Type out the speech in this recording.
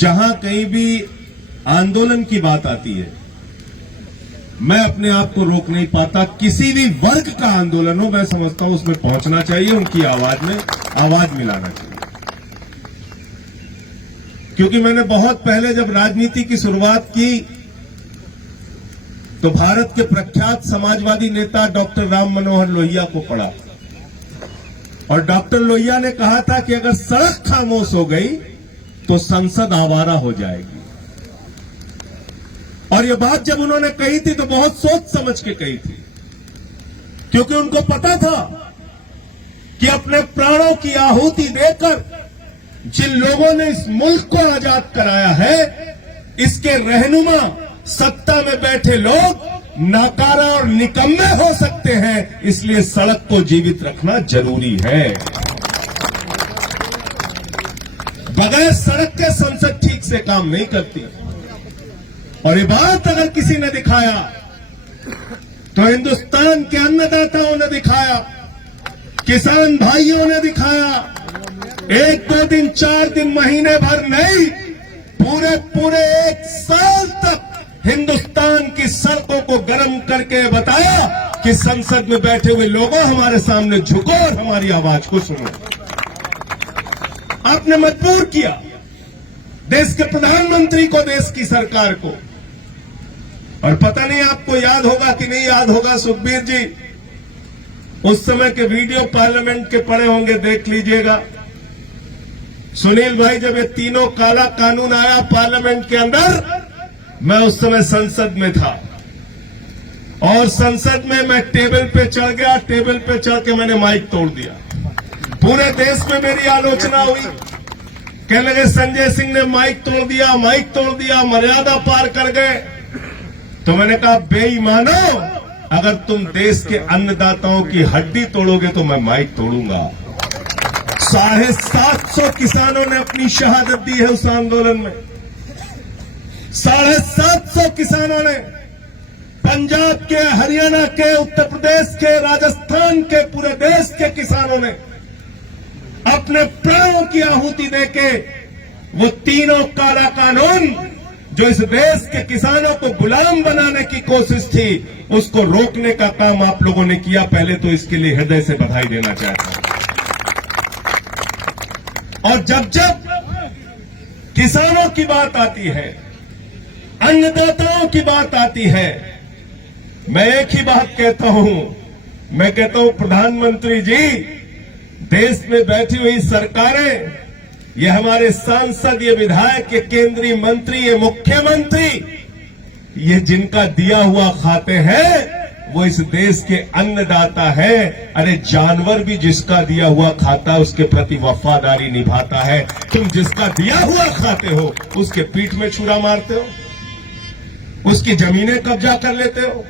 जहां कहीं भी आंदोलन की बात आती है, मैं अपने आप को रोक नहीं पाता। किसी भी वर्ग का आंदोलन हो, मैं समझता हूं उसमें पहुंचना चाहिए, उनकी आवाज में आवाज मिलाना चाहिए। क्योंकि मैंने बहुत पहले जब राजनीति की शुरुआत की तो भारत के प्रख्यात समाजवादी नेता डॉक्टर राम मनोहर लोहिया को पढ़ा, और डॉक्टर लोहिया ने कहा था कि अगर सड़क खामोश हो गई तो संसद आवारा हो जाएगी। और यह बात जब उन्होंने कही थी तो बहुत सोच समझ के कही थी, क्योंकि उनको पता था कि अपने प्राणों की आहुति देकर जिन लोगों ने इस मुल्क को आजाद कराया है, इसके रहनुमा सत्ता में बैठे लोग नाकारा और निकम्मे हो सकते हैं, इसलिए सड़क को जीवित रखना जरूरी है। बगैर सड़क के संसद ठीक से काम नहीं करती। और ये बात अगर किसी ने दिखाया तो हिंदुस्तान के अन्नदाताओं ने दिखाया, किसान भाइयों ने दिखाया। 1 2 दिन 4 दिन महीने भर नहीं, पूरे 1 साल तक हिंदुस्तान की सड़कों को गर्म करके बताया कि संसद में बैठे हुए लोगों हमारे सामने झुको और हमारी आवाज को सुनो। आपने मजबूर किया देश के प्रधानमंत्री को, देश की सरकार को। और पता नहीं आपको याद होगा कि नहीं याद होगा, सुखबीर जी उस समय के वीडियो पार्लियामेंट के पड़े होंगे, देख लीजिएगा। सुनील भाई, जब ये तीनों काला कानून आया पार्लियामेंट के अंदर, मैं उस समय संसद में था, और संसद में मैं टेबल पे चढ़ गया। टेबल पे चढ़ के मैंने माइक तोड़ दिया। पूरे देश में मेरी आलोचना हुई, कहने लगे संजय सिंह ने माइक तोड़ दिया, मर्यादा पार कर गए। तो मैंने कहा, बेईमानो, अगर तुम देश के अन्नदाताओं की हड्डी तोड़ोगे तो मैं माइक तोड़ूंगा। 750 किसानों ने अपनी शहादत दी है उस आंदोलन में। 750 किसानों ने, पंजाब के, हरियाणा के, उत्तर प्रदेश के, राजस्थान के, पूरे देश के किसानों ने अपने प्राणों की आहुति देके वो तीनों काला कानून जो इस देश के किसानों को गुलाम बनाने की कोशिश थी, उसको रोकने का काम आप लोगों ने किया। पहले तो इसके लिए हृदय से बधाई देना चाहता हूं। और जब जब किसानों की बात आती है, अन्नदाताओं की बात आती है, मैं एक ही बात कहता हूं। मैं कहता हूं, प्रधानमंत्री जी, देश में बैठी हुई सरकारें, ये हमारे सांसद, ये विधायक, ये केंद्रीय मंत्री, ये मुख्यमंत्री, ये जिनका दिया हुआ खाते हैं, वो इस देश के अन्नदाता है। अरे जानवर भी जिसका दिया हुआ खाता है उसके प्रति वफादारी निभाता है। तुम जिसका दिया हुआ खाते हो उसके पीठ में छुरा मारते हो, उसकी जमीनें कब्जा कर लेते हो।